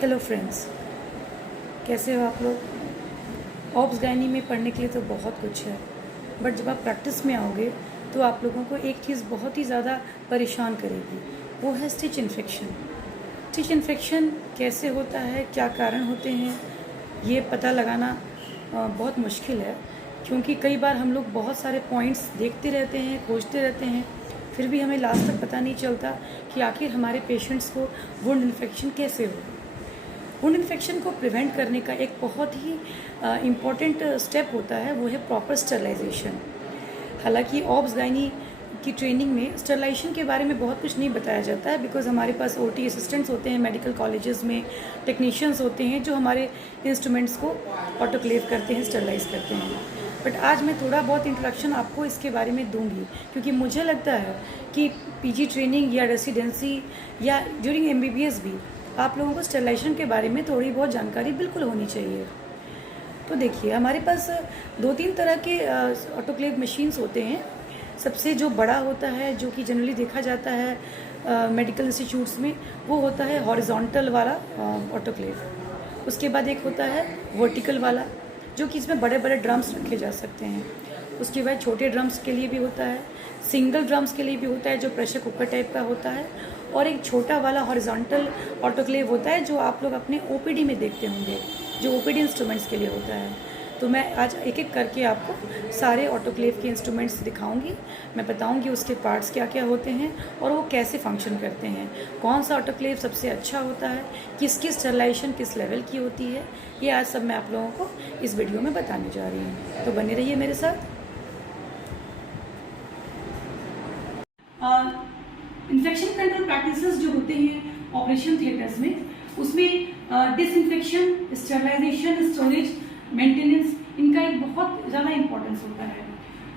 Hello friends, कैसे हो आप लोग। ऑब्स गायनी में पढ़ने के लिए तो बहुत कुछ है, बट जब आप प्रैक्टिस में आओगे तो आप लोगों को एक चीज़ बहुत ही ज़्यादा परेशान करेगी, वो है स्टिच इन्फेक्शन। स्टिच इन्फेक्शन कैसे होता है, क्या कारण होते हैं, ये पता लगाना बहुत मुश्किल है, क्योंकि कई बार हम लोग बहुत सारे पॉइंट्स देखते रहते हैं, खोजते रहते हैं, फिर भी हमें लास्ट तक पता नहीं चलता कि आखिर हमारे पेशेंट्स को वुंड इन्फेक्शन कैसे हो। वुंड इन्फेक्शन को प्रिवेंट करने का एक बहुत ही इम्पॉर्टेंट स्टेप होता है, वो है प्रॉपर स्टरलाइजेशन। हालांकि ऑब्स गायनी की ट्रेनिंग में स्टरलाइजेशन के बारे में बहुत कुछ नहीं बताया जाता है, बिकॉज हमारे पास ओटी असिस्टेंट्स होते हैं मेडिकल कॉलेजेस में, टेक्नीशियंस होते हैं जो हमारे इंस्ट्रूमेंट्स को ऑटोक्लेव करते हैं, स्टरलाइज करते हैं। बट आज मैं थोड़ा बहुत इंट्रोडक्शन आपको इसके बारे में दूंगी, क्योंकि मुझे लगता है कि पीजी ट्रेनिंग या रेसिडेंसी या ड्यूरिंग एमबीबीएस भी आप लोगों को स्टरलाइजेशन के बारे में थोड़ी बहुत जानकारी बिल्कुल होनी चाहिए। तो देखिए, हमारे पास 2-3 तरह के ऑटोक्लेव मशीन्स होते हैं। सबसे जो बड़ा होता है, जो कि जनरली देखा जाता है मेडिकल इंस्टीट्यूट्स में, वो होता है हॉरिजॉन्टल वाला ऑटोक्लेव। उसके बाद एक होता है वर्टिकल वाला, जो कि इसमें बड़े बड़े ड्रम्स रखे जा सकते हैं। उसके बाद छोटे ड्रम्स के लिए भी होता है, सिंगल ड्रम्स के लिए भी होता है जो प्रेशर कुकर टाइप का होता है, और एक छोटा वाला हॉरिजॉन्टल ऑटोक्लेव होता है जो आप लोग अपने ओपीडी में देखते होंगे, जो ओपीडी इंस्ट्रूमेंट्स के लिए होता है। तो मैं आज एक एक करके आपको सारे ऑटोक्लेव के इंस्ट्रूमेंट्स दिखाऊंगी। मैं बताऊंगी उसके पार्ट्स क्या क्या होते हैं और वो कैसे फंक्शन करते हैं, कौन सा ऑटोक्लेव सबसे अच्छा होता है, किसकी स्टरलाइजेशन किस लेवल की होती है। ये आज सब मैं आप लोगों को इस वीडियो में बताने जा रही हूँ, तो बने रहिए मेरे साथ। इन्फेक्शन कंट्रोल प्रैक्टिसेस जो होते हैं ऑपरेशन थिएटर्स में, उसमें डिसइंफेक्शन, स्टरलाइजेशन, स्टोरेज, मेंटेनेंस, इनका एक बहुत ज़्यादा इंपॉर्टेंस होता है।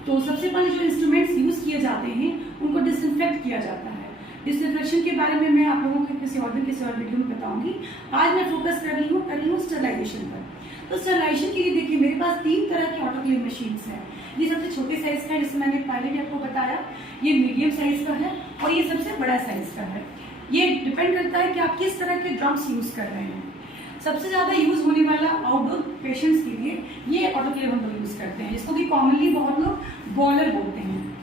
तो सबसे पहले जो इंस्ट्रूमेंट्स यूज़ किए जाते हैं उनको डिसइंफेक्ट किया जाता है। डिसइंफेक्शन के बारे में मैं आप लोगों को किसी और वीडियो में बताऊंगी। आज मैं फोकस कर रही हूँ स्टरलाइजेशन पर। तो स्टरलाइजेशन के लिए देखिए, मेरे पास 3 तरह की ऑटोक्लेव मशीन्स हैं। ये सबसे छोटे साइज का है, जिसमें मैंने पहले भी आपको बताया, ये मीडियम साइज का है, और ये सबसे बड़ा साइज का है। ये डिपेंड करता है कि आप किस तरह के ड्रम्स यूज कर रहे हैं। सबसे ज्यादा यूज होने वाला आउटडोर पेशेंट्स के लिए ये ऑटोक्लेव हम लोग यूज करते हैं, जिसको कि कॉमनली बहुत लोग बॉयलर बोलते हैं।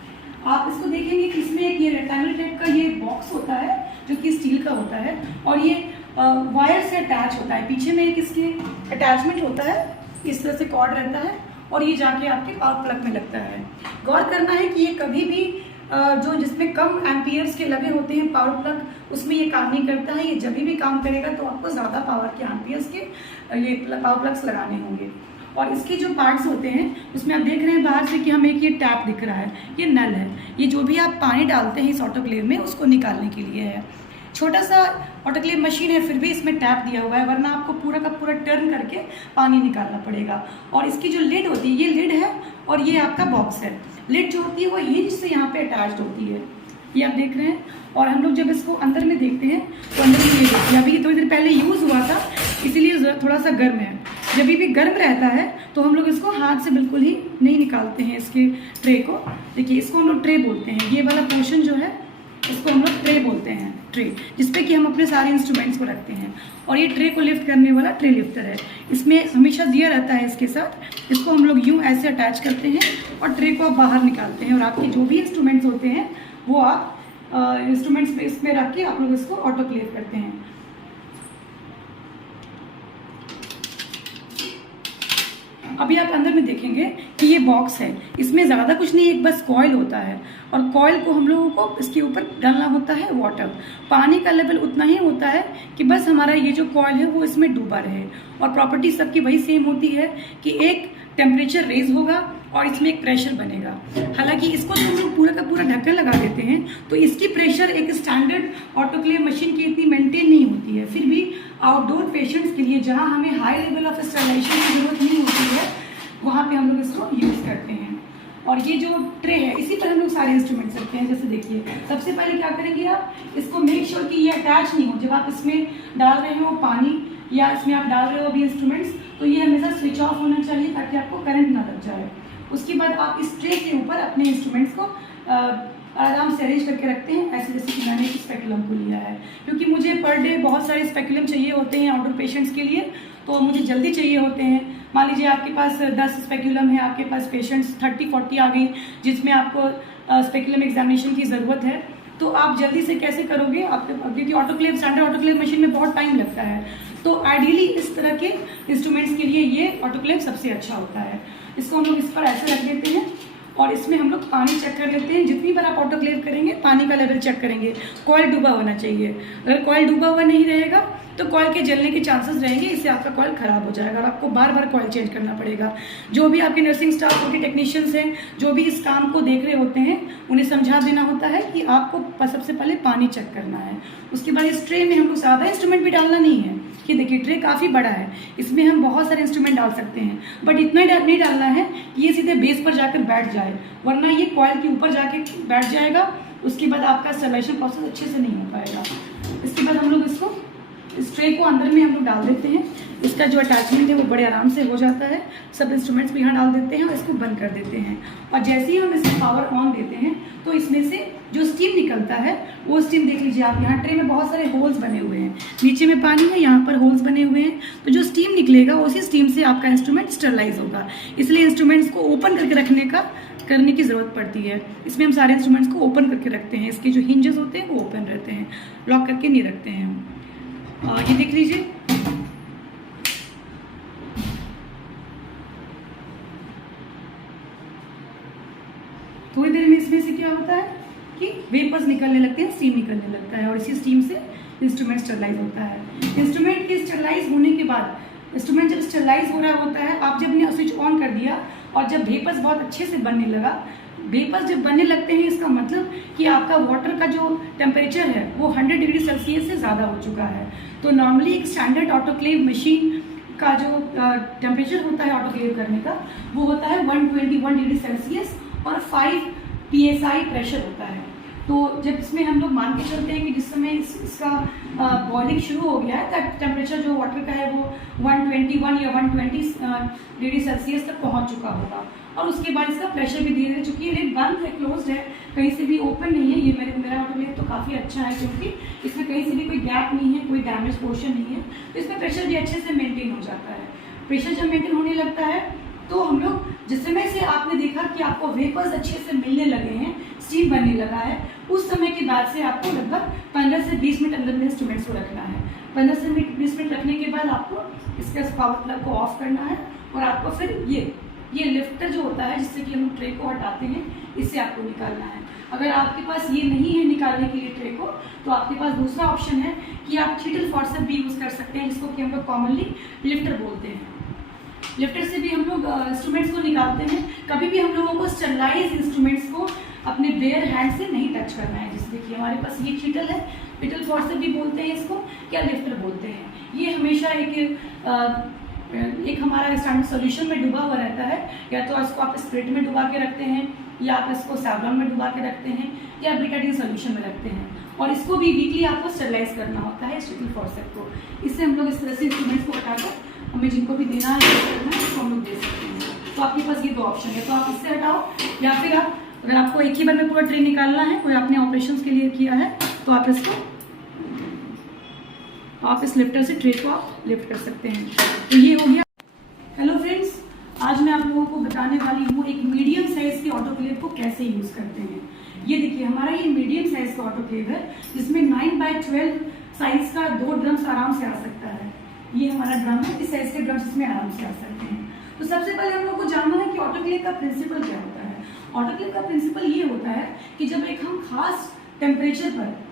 आप इसको देखेंगे कि इसमें एक ये रेक्टेंगल टाइप का ये बॉक्स होता है जो कि स्टील का होता है, और ये वायर से अटैच होता है। पीछे में एक इसके अटैचमेंट होता है, इस तरह से कॉर्ड रहता है, और ये जाके आपके पावर प्लग में लगता है। गौर करना है कि ये कभी भी जो जिसमें कम एम्पियर्स के लगे होते हैं पावर प्लग, उसमें ये काम नहीं करता है। ये जब भी काम करेगा तो आपको ज़्यादा पावर के एम्पियर्स के ये पावर प्लग्स लगाने होंगे। और इसके जो पार्ट्स होते हैं उसमें आप देख रहे हैं बाहर से कि हमें एक ये टैप दिख रहा है, ये नल है। ये जो भी आप पानी डालते हैं इस ऑटोक्लेव में, उसको निकालने के लिए है। छोटा सा ऑटोक्लेव मशीन है, फिर भी इसमें टैप दिया हुआ है, वरना आपको पूरा का पूरा टर्न करके पानी निकालना पड़ेगा। और इसकी जो लिड होती है, ये लिड है, और ये आपका बॉक्स है। लिड जो होती है वो हिंज से यहाँ पे अटैच्ड होती है, ये आप देख रहे हैं। और हम लोग जब इसको अंदर में देखते हैं तो अंदर में ये देखिए, अभी थोड़ी देर पहले यूज़ हुआ था, इसीलिए थोड़ा सा गर्म है। जब भी गर्म रहता है तो हम लोग इसको हाथ से बिल्कुल ही नहीं निकालते हैं इसके ट्रे को। देखिए, इसको हम लोग ट्रे बोलते हैं। ये वाला पोर्शन जो है इसको हम लोग ट्रे बोलते हैं, ट्रे, जिसपे कि हम अपने सारे इंस्ट्रूमेंट्स को रखते हैं। और ये ट्रे को लिफ्ट करने वाला ट्रे लिफ्टर है, इसमें हमेशा दिया रहता है इसके साथ। इसको हम लोग यूं ऐसे अटैच करते हैं और ट्रे को बाहर निकालते हैं, और आपके जो भी इंस्ट्रूमेंट्स होते हैं वो आप इंस्ट्रूमेंट्स इसमें रख के आप लोग इसको ऑटोक्लेव करते हैं। अभी आप अंदर में देखेंगे कि ये बॉक्स है, इसमें ज़्यादा कुछ नहीं, एक बस कॉइल होता है, और कॉइल को हम लोगों को इसके ऊपर डालना होता है वाटर। पानी का लेवल उतना ही होता है कि बस हमारा ये जो कॉइल है वो इसमें डूबा रहे, और प्रॉपर्टी सबकी वही सेम होती है कि एक टेम्परेचर रेज होगा और इसमें एक प्रेशर बनेगा। हालांकि इसको जो हम लोग पूरा का पूरा ढक्कन लगा देते हैं तो इसकी प्रेशर एक स्टैंडर्ड ऑटोक्लेव मशीन की इतनी मेंटेन नहीं होती है। फिर भी आउटडोर पेशेंट्स के लिए, जहां हमें हाई लेवल ऑफ स्टरलाइजेशन की जरूरत नहीं होती है, वहां पे हम लोग इसको यूज करते हैं। और ये जो ट्रे है, इसी पर हम लोग सारे इंस्ट्रूमेंट्स रखते हैं। जैसे देखिए, सबसे पहले क्या करेंगे आप, इसको मेक श्योर कि ये अटैच नहीं हो। जब आप इसमें डाल रहे हो पानी या इसमें आप डाल रहे हो अभी इंस्ट्रूमेंट्स, तो ये हमेशा स्विच ऑफ होना चाहिए ताकि आपको करंट ना लग जाए। उसके बाद आप इस ट्रे के ऊपर अपने इंस्ट्रूमेंट्स को और आराम से अरेंज करके रखते हैं, ऐसे जैसे कि मैंने एक स्पेकुलम को लिया है, क्योंकि मुझे पर डे बहुत सारे स्पेकुलम चाहिए होते हैं आउटडोर पेशेंट्स के लिए, तो मुझे जल्दी चाहिए होते हैं। मान लीजिए आपके पास 10 स्पेकुलम है, आपके पास पेशेंट्स 30-40 आ गई जिसमें आपको स्पेकुलम एग्जामिनेशन की ज़रूरत है, तो आप जल्दी से कैसे करोगे? आप क्योंकि ऑटोक्लेव, स्टैंडर्ड ऑटोक्लेव मशीन में बहुत टाइम लगता है, तो आइडियली इस तरह के इंस्ट्रूमेंट्स के लिए ये ऑटोक्लेव सबसे अच्छा होता है। इसको हम लोग इस पर ऐसे रख देते हैं और इसमें हम लोग पानी चेक कर लेते हैं। जितनी बार आप ऑटोक्लेव करेंगे पानी का लेवल चेक करेंगे। कॉइल डूबा होना चाहिए, अगर कॉइल डूबा हुआ नहीं रहेगा तो कॉइल के जलने के चांसेस रहेंगे, इससे आपका कॉइल खराब हो जाएगा और आपको बार बार कॉइल चेंज करना पड़ेगा। जो भी आपके नर्सिंग स्टाफ, उनके टेक्नीशियंस हैं, जो भी इस काम को देख रहे होते हैं, उन्हें समझा देना होता है कि आपको सबसे पहले पानी चेक करना है। उसके बाद इस ट्रे में हमको ज़्यादा इंस्ट्रूमेंट भी डालना नहीं है। ये देखिए ट्रे काफ़ी बड़ा है, इसमें हम बहुत सारे इंस्ट्रूमेंट डाल सकते हैं, बट इतना नहीं डालना है कि ये सीधे बेस पर जाकर बैठ जाए, वरना ये कॉइल के ऊपर जाके बैठ जाएगा। उसके बाद आपका स्टरलाइजेशन प्रोसेस अच्छे से नहीं हो पाएगा। इसके बाद हम लोग इसको, इस ट्रे को अंदर में हम लोग डाल देते हैं। इसका जो अटैचमेंट है वो बड़े आराम से हो जाता है। सब इंस्ट्रूमेंट्स भी यहाँ डाल देते हैं और इसको बंद कर देते हैं। और जैसे ही हम इसमें पावर ऑन देते हैं तो इसमें से जो स्टीम निकलता है वो स्टीम देख लीजिए आप, यहाँ ट्रे में बहुत सारे होल्स बने हुए हैं, नीचे में पानी है, यहाँ पर होल्स बने हुए हैं, तो जो स्टीम निकलेगा उसी स्टीम से आपका इंस्ट्रूमेंट स्टरलाइज होगा। इसलिए इंस्ट्रूमेंट्स को ओपन करके करने की ज़रूरत पड़ती है। इसमें हम सारे इंस्ट्रूमेंट्स को ओपन करके रखते हैं, इसके जो हिंजेस होते हैं वो ओपन रहते हैं, लॉक करके नहीं रखते हैं हम। ये देख लीजिए, थोड़ी देर में इसमें से क्या होता है कि वेपर्स निकलने लगते हैं, स्टीम निकलने लगता है और इसी स्टीम से इंस्ट्रूमेंट स्टरलाइज होता है। इंस्ट्रूमेंट के स्टरलाइज होने के बाद, इंस्ट्रूमेंट जब स्टरलाइज हो रहा होता है, आप जब ने स्विच ऑन कर दिया और जब वेपर्स बहुत अच्छे से बनने लगा, वेपर्स जब बनने लगते हैं इसका मतलब कि आपका वाटर का जो टेम्परेचर है वो 100 डिग्री सेल्सियस से ज़्यादा हो चुका है। तो नॉर्मली एक स्टैंडर्ड ऑटोक्लेव मशीन का जो टेम्परेचर होता है ऑटोक्लेव करने का वो होता है 121 डिग्री सेल्सियस और 5 PSI प्रेशर होता है। तो जब इसमें हम लोग मान के चलते हैं कि जिस समय इसका बॉइलिंग शुरू हो गया है तब टेम्परेचर जो वाटर का है वो 121 या 120 डिग्री सेल्सियस तक पहुंच चुका होगा और उसके बाद इसका प्रेशर भी धीरे धीरे, चूंकि ये बंद है, क्लोज्ड है, कहीं से भी ओपन नहीं है, ये मेरा ऑटोक्लेव तो काफ़ी अच्छा है क्योंकि इसमें कहीं से भी कोई गैप नहीं है, कोई डैमेज पोर्शन नहीं है, तो इसमें प्रेशर भी अच्छे से मेंटेन हो जाता है। प्रेशर जब मेंटेन होने लगता है तो हम लोग जिस समय से आपने देखा कि आपको वेपर्स अच्छे से मिलने लगे हैं, स्टीम बनने लगा है, उस समय के बाद से आपको लगभग 15 से 20 मिनट अंदर में इंस्ट्रूमेंट्स को रखना है। 15 से 20 मिनट रखने के बाद आपको इसका पावर प्लग को ऑफ करना है और आपको फिर ये लिफ्टर जो होता है जिससे कि हम ट्रे को हटाते हैं, इससे आपको निकालना है। अगर आपके पास ये नहीं है निकालने के लिए ट्रे को, तो आपके पास दूसरा ऑप्शन है कि आप थ्रिटल फॉर्सेप भी यूज़ कर सकते हैं, जिसको कि हम लोग कॉमनली लिफ्टर बोलते हैं। लिफ्टर से भी हम लोग इंस्ट्रूमेंट्स को निकालते हैं। कभी भी हम लोगों को स्टरलाइज इंस्ट्रूमेंट्स को अपने बेयर हैंड से नहीं टच करना है। जैसे देखिए हमारे पास ये थ्रिटल है, थ्रिटल फॉर्सेप भी बोलते हैं इसको, क्या लिफ्टर बोलते हैं। ये हमेशा एक हमारा स्टैंडर्ड सॉल्यूशन में डूबा हुआ रहता है, या तो इसको आप स्प्रिट में डुबा के रखते हैं, या आप इसको सैवलॉन में डुबा के रखते हैं, या बीटाडीन सॉल्यूशन में रखते हैं। और इसको भी वीकली आपको स्टरलाइज करना होता है थ्रिटल फॉर्सेप को। इससे हम लोग इस तरह से इंस्ट्रूमेंट्स को हटाकर हमें जिनको भी देना है उसको हम लोग दे सकते हैं। तो आपके पास ये दो ऑप्शन है, तो आप इससे हटाओ, या फिर आप अगर आपको एक ही बार में पूरा ट्रे निकालना है, कोई आपने ऑपरेशन के लिए किया है, तो आप इस लिफ्टर से ट्रे को आप लिफ्ट कर सकते हैं। तो ये हो गया। हेलो फ्रेंड्स, आज मैं आप लोगों को बताने वाली हूँ एक मीडियम साइज के ऑटोक्लेव को कैसे यूज करते हैं। ये देखिए हमारा ये मीडियम साइज का ऑटोक्लेव है, जिसमें 9x12 साइज का 2 ड्रम्स आराम से आ सकता है। ये हमारा ड्रम है, इस साइज के ड्रम्स इसमें आराम से आ सकते हैं। तो सबसे पहले हम लोग को जानना है कि ऑटोक्लेव का प्रिंसिपल क्या होता है। ऑटोक्लेव का प्रिंसिपल ये होता है कि जब एक हम खास टेम्परेचर पर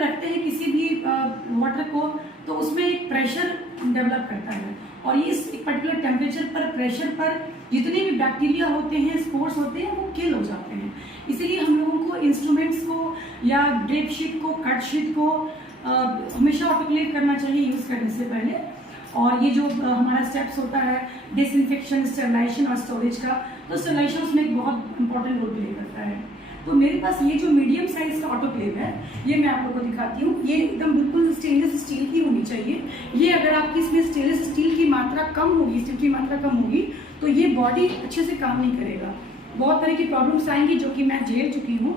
रखते हैं किसी भी वाटर को, तो उसमें एक प्रेशर डेवलप करता है, और ये इस एक पर्टिकुलर टेम्परेचर पर, प्रेशर पर जितने भी बैक्टीरिया होते हैं, स्पोर्स होते हैं, वो किल हो जाते हैं। इसीलिए हम लोगों को इंस्ट्रूमेंट्स को या ड्रिप शीट को, कट शीट को हमेशा ऑटोक्लेव करना चाहिए यूज़ करने से पहले। और ये जो हमारा स्टेप्स होता है डिसइंफेक्शन, स्टरलाइजेशन और स्टोरेज का, तो स्टरलाइजेशन उसमें एक बहुत इंपॉर्टेंट रोल प्ले करता है। तो मेरे पास ये जो मीडियम साइज का ऑटोक्लेव है, ये मैं आप लोगों को दिखाती हूँ। ये एकदम बिल्कुल स्टेनलेस स्टील की होनी चाहिए। ये अगर आपकी इसमें स्टेनलेस स्टील की मात्रा कम होगी, स्टील की मात्रा कम होगी, तो ये बॉडी अच्छे से काम नहीं करेगा। बहुत तरह की प्रॉब्लम्स आएंगी जो कि मैं झेल चुकी हूँ।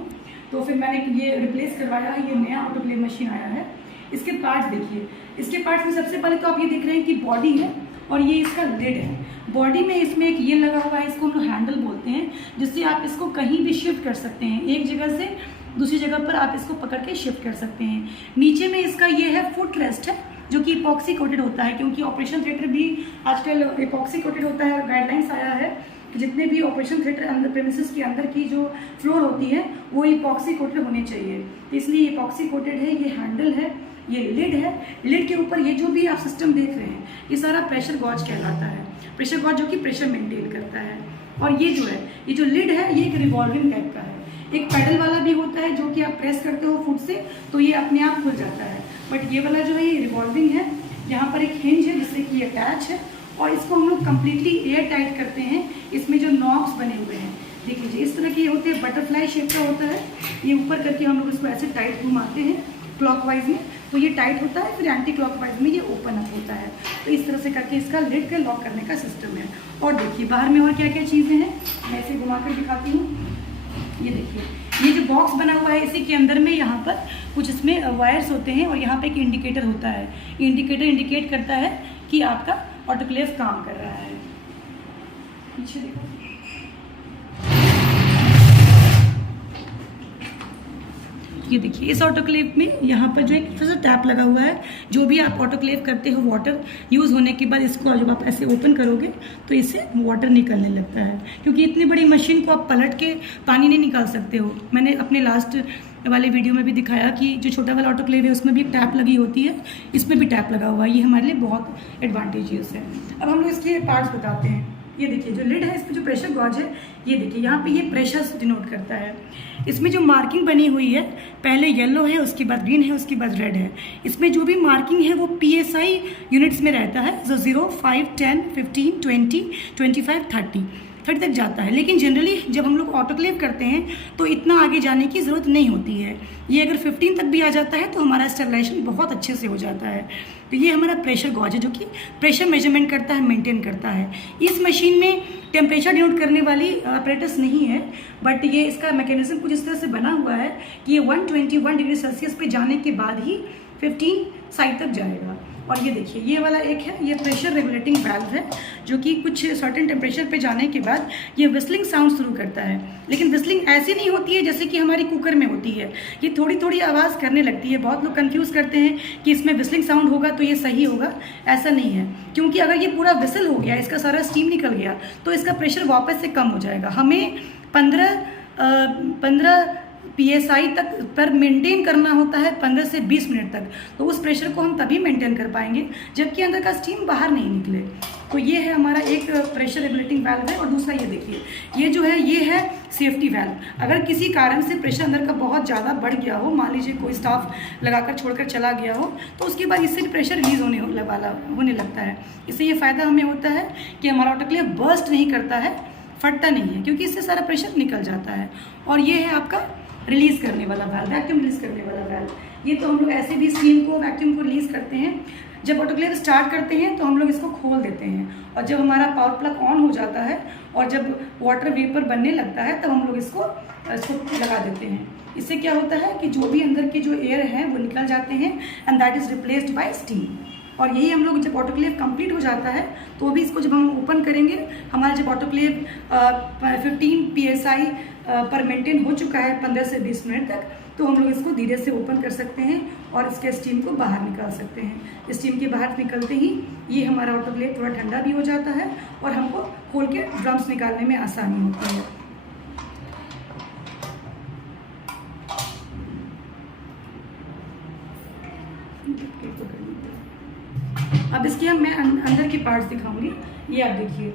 तो फिर मैंने ये रिप्लेस करवाया है, ये नया ऑटोक्लेव मशीन आया है। इसके पार्ट्स देखिए, इसके पार्ट्स में सबसे पहले तो आप ये देख रहे हैं कि बॉडी है और ये इसका लिड है। बॉडी में इसमें एक ये लगा हुआ है, इसको हम लोग हैंडल बोलते हैं, जिससे आप इसको कहीं भी शिफ्ट कर सकते हैं, एक जगह से दूसरी जगह पर आप इसको पकड़ के शिफ्ट कर सकते हैं। नीचे में इसका ये है फुट रेस्ट है, जो कि इपॉक्सी कोटेड होता है, क्योंकि ऑपरेशन थिएटर भी आजकल इपॉक्सी कोटेड होता है। गाइडलाइंस आया है कि जितने भी ऑपरेशन थिएटर अंदर प्रेमिसेस के अंदर की जो फ्लोर होती है वो इपॉक्सी कोटेड होने चाहिए, तो इसलिए इपॉक्सी कोटेड है। ये हैंडल है, ये लिड है। लिड के ऊपर ये जो भी आप सिस्टम देख रहे हैं ये सारा प्रेशर गॉज कहलाता है। प्रेशर गॉज जो कि प्रेशर मेंटेन करता है। और ये जो है, ये जो लिड है, ये एक रिवॉल्विंग टाइप का है। एक पैडल वाला भी होता है जो कि आप प्रेस करते हो फुट से तो ये अपने आप खुल जाता है, बट ये वाला जो है ये रिवॉल्विंग है। यहाँ पर एक हिंज है जिससे कि अटैच है और इसको हम लोग कम्प्लीटली एयर टाइट करते हैं। इसमें जो नॉब्स बने हुए हैं देख लीजिए, इस तरह के होते हैं, बटरफ्लाई शेप का होता है। ये ऊपर करके हम लोग इसको ऐसे टाइट घुमाते हैं क्लॉकवाइज में, तो ये टाइट होता है, फिर एंटी क्लॉकवाइज में ये ओपन अप होता है। तो इस तरह से करके इसका लिड का लॉक करने का सिस्टम है। और देखिए बाहर में और क्या क्या चीज़ें हैं, मैं इसे घुमा कर दिखाती हूँ। ये देखिए, ये जो बॉक्स बना हुआ है इसी के अंदर में यहाँ पर कुछ इसमें वायर्स होते हैं और यहाँ पे एक इंडिकेटर होता है। इंडिकेटर इंडिकेट करता है कि आपका ऑटोक्लेव काम कर रहा है। पीछे देखो, ये देखिए इस ऑटोक्लेव में यहाँ पर जो एक फिर से टैप लगा हुआ है। जो भी आप ऑटोक्लेव करते हो वाटर यूज़ होने के बाद इसको जब आप ऐसे ओपन करोगे तो इससे वाटर निकलने लगता है, क्योंकि इतनी बड़ी मशीन को आप पलट के पानी नहीं निकाल सकते हो। मैंने अपने लास्ट वाले वीडियो में भी दिखाया कि जो छोटा वाला ऑटोक्लेव है उसमें भी एक टैप लगी होती है, इसमें भी टैप लगा हुआ है। ये हमारे लिए बहुत एडवांटेजियस है। अब हम लोग इसके पार्ट्स बताते हैं। ये देखिए जो लिड है, इस पर जो प्रेशर गॉज है, ये देखिए यहाँ पे ये प्रेशर डिनोट करता है। इसमें जो मार्किंग बनी हुई है, पहले येलो है, उसके बाद ग्रीन है, उसके बाद रेड है। इसमें जो भी मार्किंग है वो PSI यूनिट्स में रहता है, जो 0, 5, 10, 15, 20, 25, 30 तक जाता है। लेकिन जनरली जब हम लोग ऑटोक्लेव करते हैं तो इतना आगे जाने की ज़रूरत नहीं होती है। ये अगर 15 तक भी आ जाता है तो हमारा स्टेबलाइजेशन बहुत अच्छे से हो जाता है। तो ये हमारा प्रेशर गॉज है जो कि प्रेशर मेजरमेंट करता है, मेंटेन करता है। इस मशीन में टेम्परेचर डिनोट करने वाली अपरेटस नहीं है, बट ये इसका मैकेनिज्म कुछ इस तरह से बना हुआ है कि ये 121 डिग्री सेल्सियस पे जाने के बाद ही 15 साइड तक जाएगा। और ये देखिए ये वाला एक है, ये प्रेशर रेगुलेटिंग वाल्व है जो कि कुछ सर्टेन टेम्परेचर पे जाने के बाद ये विस्लिंग साउंड शुरू करता है। लेकिन विस्लिंग ऐसी नहीं होती है जैसे कि हमारी कुकर में होती है, ये थोड़ी थोड़ी आवाज़ करने लगती है। बहुत लोग कंफ्यूज करते हैं कि इसमें विस्लिंग साउंड होगा तो ये सही होगा, ऐसा नहीं है। क्योंकि अगर ये पूरा विसल हो गया, इसका सारा स्टीम निकल गया तो इसका प्रेशर वापस से कम हो जाएगा। हमें 15 PSI तक पर मेंटेन करना होता है 15 से 20 मिनट तक। तो उस प्रेशर को हम तभी मेंटेन कर पाएंगे जबकि अंदर का स्टीम बाहर नहीं निकले। तो ये है हमारा एक प्रेशर रेगुलेटिंग वाल्व है। और दूसरा ये देखिए, ये जो है ये है सेफ्टी वाल्व। अगर किसी कारण से प्रेशर अंदर का बहुत ज़्यादा बढ़ गया हो, मान लीजिए कोई स्टाफ लगाकर छोड़कर चला गया हो, तो उसके बाद इससे प्रेशर रिलीज होने लगता है। इससे ये फ़ायदा हमें होता है कि हमारा ऑटोक्लेव बर्स्ट नहीं करता है, फटता नहीं है, क्योंकि इससे सारा प्रेशर निकल जाता है। और ये है आपका रिलीज़ करने वाला वाल्व, वैक्यूम रिलीज़ करने वाला वाल्व। ये तो हम लोग ऐसे भी स्टीम को, वैक्यूम को रिलीज़ करते हैं। जब ऑटोक्लेव स्टार्ट करते हैं तो हम लोग इसको खोल देते हैं, और जब हमारा पावर प्लग ऑन हो जाता है और जब वाटर वेपर बनने लगता है तब हम लोग इसको लगा देते हैं। इससे क्या होता है कि जो भी अंदर के जो एयर हैं वो निकल जाते हैं and that is replaced by steam. और यही हम लोग जब ऑटोक्लेव कंप्लीट हो जाता है तो भी इसको जब हम ओपन करेंगे, हमारा जब ऑटोक्लेव 15 PSI पर मेंटेन हो चुका है 15 से 20 मिनट तक, तो हम लोग इसको धीरे से ओपन कर सकते हैं और इसके स्टीम को बाहर निकाल सकते हैं। स्टीम के बाहर निकलते ही ये हमारा ऑटोक्लेव थोड़ा ठंडा भी हो जाता है और हमको खोल के ड्रम्स निकालने में आसानी होती है। अब इसके मैं अंदर के पार्ट्स दिखाऊंगी। ये आप देखिए,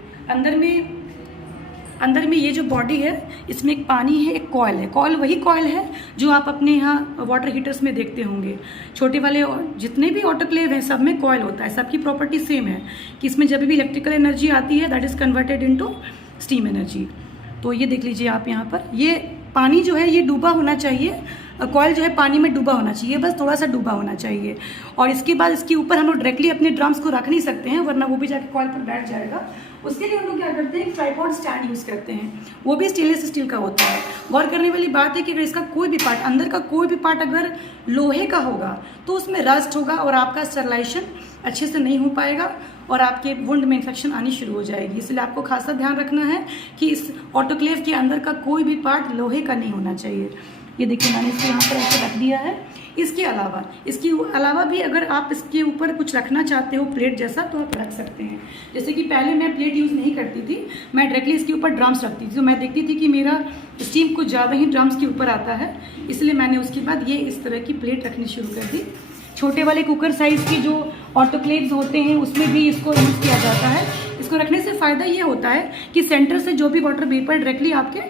अंदर में ये जो बॉडी है इसमें एक पानी है, एक कॉइल है। कॉइल वही कॉइल है जो आप अपने यहाँ वाटर हीटर्स में देखते होंगे। छोटे वाले जितने भी ऑटोक्लेव हैं सब में कॉइल होता है। सबकी प्रॉपर्टी सेम है कि इसमें जब भी इलेक्ट्रिकल एनर्जी आती है that is converted into steam energy. तो ये देख लीजिए आप यहाँ पर, ये पानी जो है ये डूबा होना चाहिए, कॉइल जो है पानी में डूबा होना चाहिए, बस थोड़ा सा डूबा होना चाहिए। और इसके बाद इसके ऊपर हम लोग डायरेक्टली अपने ड्रम्स को रख नहीं सकते हैं, वरना वो भी जाके कॉइल पर बैठ जाएगा उसके लिए हम लोग क्या करते हैं, ट्राइपॉड स्टैंड यूज़ करते हैं, वो भी स्टेनलेस स्टील का होता है। गौर करने वाली बात है कि अगर इसका कोई भी पार्ट, अंदर का कोई भी पार्ट अगर लोहे का होगा तो उसमें रस्ट होगा और आपका स्टरलाइजेशन अच्छे से नहीं हो पाएगा और आपके वुंड में इन्फेक्शन आनी शुरू हो जाएगी। इसलिए आपको खासा ध्यान रखना है कि इस ऑटोक्लेव के अंदर का कोई भी पार्ट लोहे का नहीं होना चाहिए। ये देखिए मैंने इसको यहाँ पर ऐसे रख दिया है। इसके अलावा भी अगर आप इसके ऊपर कुछ रखना चाहते हो प्लेट जैसा तो आप रख सकते हैं। जैसे कि पहले मैं प्लेट यूज़ नहीं करती थी, मैं डायरेक्टली इसके ऊपर ड्रम्स रखती थी, तो मैं देखती थी कि मेरा स्टीम कुछ ज़्यादा ही ड्रम्स के ऊपर आता है, इसलिए मैंने उसके बाद ये इस तरह की प्लेट रखनी शुरू कर दी। छोटे वाले कुकर साइज़ के जो ऑटोक्लेव्स होते हैं उसमें भी इसको यूज़ किया जाता है। इसको रखने से फ़ायदा ये होता है कि सेंटर से जो भी वाटर वेपर डायरेक्टली आपके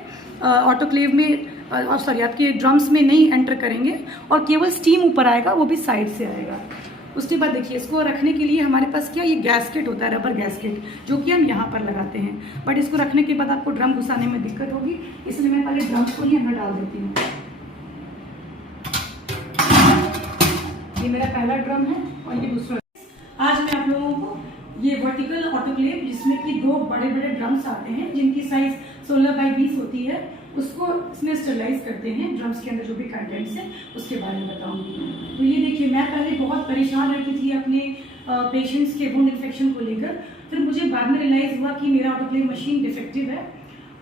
ऑटोक्लेव में आपके ड्रम्स में नहीं एंटर करेंगे और केवल स्टीम ऊपर आएगा, वो भी साइड से आएगा। उसके बाद देखिए इसको रखने के लिए हमारे पास क्या, ये गैस्केट होता है, रबर गैस्केट, जो कि हम यहाँ पर लगाते हैं। बट इसको रखने के बाद आपको ड्रम घुसाने में दिक्कत होगी, इसलिए मैं पहले ड्रम्स को ही अंदर डाल देती हूँ। ये मेरा पहला ड्रम है और ये दूसरा। आज मैं आप लोगों को ये वर्टिकल ऑटोक्लेव जिसमें कि 2 बड़े बड़े ड्रम्स आते हैं जिनकी साइज 16 बाई 20 होती है, उसको इसमें स्टरलाइज करते हैं, ड्रम्स के अंदर जो भी कंटेंट्स है उसके बारे में बताऊंगी। तो ये देखिए मैं पहले बहुत परेशान रहती थी अपने पेशेंट्स के वुंड इन्फेक्शन को लेकर, फिर मुझे बाद में रियलाइज़ हुआ कि मेरा ऑटोक्लेव मशीन डिफेक्टिव है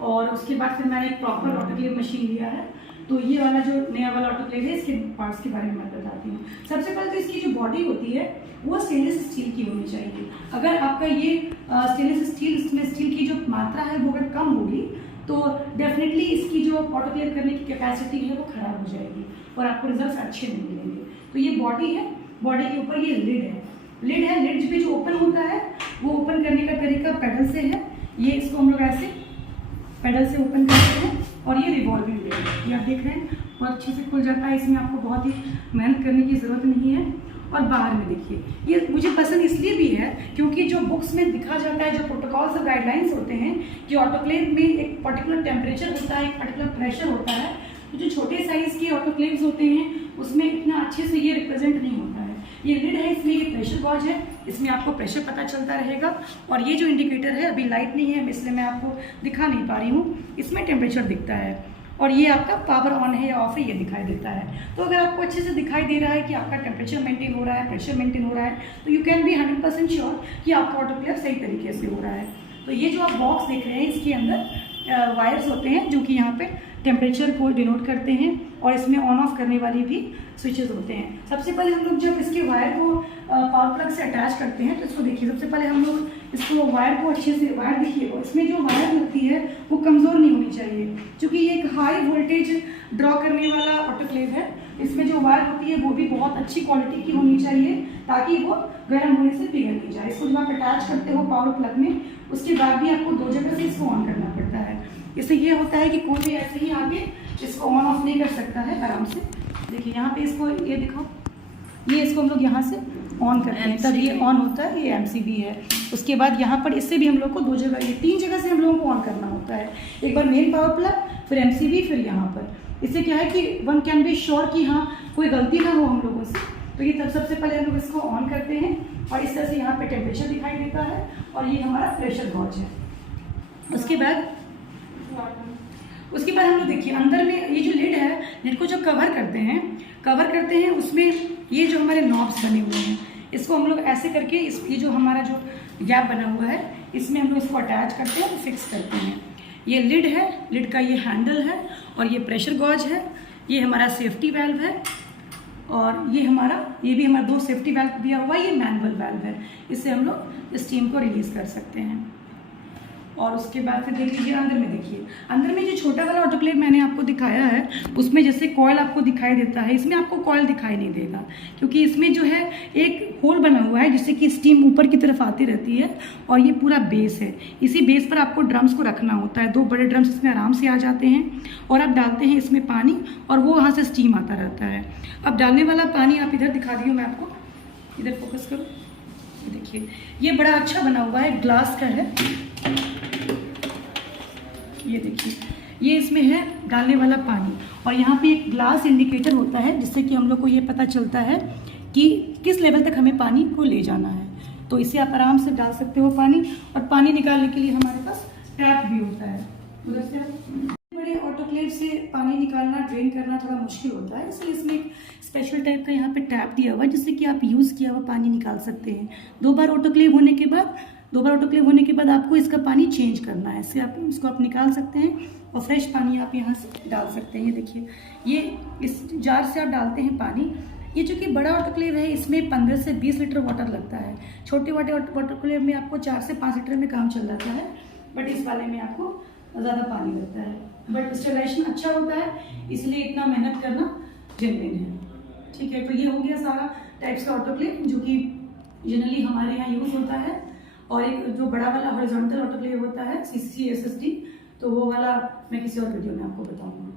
और उसके बाद फिर मैंने एक प्रॉपर ऑटोक्लेव मशीन लिया है। तो ये वाला जो नया वाला ऑटोक्लेव है इसके पार्ट्स के बारे में मैं बताती हूँ। सबसे पहले तो इसकी जो बॉडी होती है वो स्टेनलेस स्टील की होनी चाहिए। अगर आपका ये स्टेनलेस स्टील, इसमें स्टील की जो मात्रा है वो अगर कम होगी तो डेफिनेटली इसकी जो ऑटोक्लेव करने की कैपेसिटी है वो खराब हो जाएगी और आपको रिजल्ट्स अच्छे नहीं मिलेंगे। तो ये बॉडी है, बॉडी के ऊपर ये लिड है। लिड पे जो ओपन होता है वो ओपन करने का तरीका पेडल से है। ये इसको हम लोग ऐसे पेडल से ओपन करते हैं और ये रिवॉल्विंग लिड है, ये आप देख रहे हैं बहुत अच्छे से खुल जाता है। इसमें आपको बहुत ही मेहनत करने की ज़रूरत नहीं है। और बाहर में देखिए, ये मुझे पसंद इसलिए भी है क्योंकि जो बुक्स में दिखा जाता है, जो प्रोटोकॉल्स और गाइडलाइंस होते हैं कि ऑटोक्लेव में एक पर्टिकुलर टेम्परेचर होता है, एक पर्टिकुलर प्रेशर होता है, तो जो छोटे साइज़ के ऑटोक्लेव्स होते हैं उसमें इतना अच्छे से ये रिप्रेजेंट नहीं होता है। ये लिड है, इसमें ये प्रेशर गॉज है, इसमें आपको प्रेशर पता चलता रहेगा। और ये जो इंडिकेटर है, अभी लाइट नहीं है इसलिए मैं आपको दिखा नहीं पा रही हूँ, इसमें टेम्परेचर दिखता है और ये आपका पावर ऑन है या ऑफ है ये दिखाई देता है। तो अगर आपको अच्छे से दिखाई दे रहा है कि आपका टेम्परेचर मेंटेन हो रहा है, प्रेशर मेंटेन हो रहा है, तो यू कैन बी 100% श्योर कि आपका ऑटोक्लेव सही तरीके से हो रहा है। तो ये जो आप बॉक्स देख रहे हैं इसके अंदर वायर्स होते हैं जो कि यहाँ पे टेम्परेचर को डिनोट करते हैं और इसमें ऑन ऑफ करने वाली भी स्विचेस होते हैं। सबसे पहले हम लोग जब इसके वायर को पावर प्लग से अटैच करते हैं तो इसको देखिए, सबसे पहले हम लोग इसको वायर को अच्छे से, वायर देखिए इसमें जो वायर होती है वो कमज़ोर नहीं होनी चाहिए, क्योंकि ये एक हाई वोल्टेज ड्रॉ करने वाला ऑटोक्लेव है। इसमें जो वायर होती है वो भी बहुत अच्छी क्वालिटी की होनी चाहिए ताकि वो गर्म होने से पिघल नहीं जाए। इसको जब आप अटैच करते हो पावर प्लग में, उसके बाद भी आपको 2 जगह से इसको ऑन करना पड़ता है। इससे ये होता है कि कोई भी ऐसे ही आके इसको ऑन ऑफ नहीं कर सकता है आराम से। देखिए यहाँ पे इसको ये दिखाओ, ये इसको हम लोग यहाँ से ऑन करते हैं तब ये ऑन होता है, ये MCB है। उसके बाद यहाँ पर इससे भी हम लोग को 2 जगह, ये 3 जगह से हम लोगों को ऑन करना होता है। एक बार मेन पावर प्लग, फिर MCB, फिर यहाँ पर। इससे क्या है कि वन कैन बी श्योर कि हाँ कोई गलती ना हो हम लोगों से। तो ये तब सबसे पहले हम लोग इसको ऑन करते हैं और इस तरह से यहाँ पे टेम्परेचर दिखाई देता है और ये हमारा प्रेशर गॉज है। उसके बाद हम लोग देखिए अंदर में ये जो लिड है, लिड को जो कवर करते हैं उसमें ये जो हमारे नॉब्स बने हुए हैं, इसको हम लोग ऐसे करके ये जो हमारा जो गैप बना हुआ है इसमें हम लोग इसको अटैच करते हैं और फिक्स करते हैं। ये लिड है, लिड का ये हैंडल है और ये प्रेशर गॉज है, ये हमारा सेफ्टी वाल्व है और ये भी हमारा 2 सेफ्टी वाल्व दिया हुआ है, ये मैनुअल वाल्व है। इससे हम लोग स्टीम को रिलीज कर सकते हैं। और उसके बाद फिर देख लीजिए अंदर में, देखिए अंदर में जो छोटा वाला ऑटोक्लेव मैंने आपको दिखाया है उसमें जैसे कॉयल आपको दिखाई देता है, इसमें आपको कॉयल दिखाई नहीं देगा क्योंकि इसमें जो है एक होल बना हुआ है जिससे कि स्टीम ऊपर की तरफ आती रहती है और ये पूरा बेस है। इसी बेस पर आपको ड्रम्स को रखना होता है। 2 बड़े ड्रम्स इसमें आराम से आ जाते हैं और आप डालते हैं इसमें पानी और वो वहाँ से स्टीम आता रहता है। अब डालने वाला पानी आप इधर दिखा दी हूँ मैं आपको, इधर फोकस करो, देखिए ये बड़ा अच्छा बना हुआ है, ग्लास का है। ये देखिए ये इसमें है डालने वाला पानी और यहाँ पे एक ग्लास इंडिकेटर होता है जिससे कि हम लोग को ये पता चलता है कि किस लेवल तक हमें पानी को ले जाना है। तो इसे आप आराम से डाल सकते हो पानी, और पानी निकालने के लिए हमारे पास टैप भी होता है। उधर से बड़े ऑटोक्लेव से पानी निकालना, ड्रेन करना थोड़ा मुश्किल होता है, इसलिए इसमें एक स्पेशल टाइप का यहाँ पे टैप दिया हुआ है, जिससे कि आप यूज़ किया हुआ पानी निकाल सकते हैं। दो बार ऑटोक्लेव होने के बाद आपको इसका पानी चेंज करना है, इससे आप इसको आप निकाल सकते हैं और फ्रेश पानी आप यहाँ से डाल सकते हैं। ये देखिए, ये इस जार से आप डालते हैं पानी। ये जो कि बड़ा ऑटोक्लेव है, इसमें 15 से 20 लीटर वाटर लगता है। छोटे ऑटोक्लेव में आपको 4 से 5 लीटर में काम चल जाता है, बट इस वाले में आपको ज़्यादा पानी लगता है। बट स्टरलाइजेशन अच्छा होता है, इसलिए इतना मेहनत करना जेन्युइन है। ठीक है, तो ये हो गया सारा टाइप्स का ऑटोक्लेव जो कि जनरली हमारे यहाँ यूज़ होता है। और एक जो बड़ा वाला हॉरिजॉन्टल ऑटोक्लेव होता है CCSSD, तो वो वाला मैं किसी और वीडियो में आपको बताऊँगा।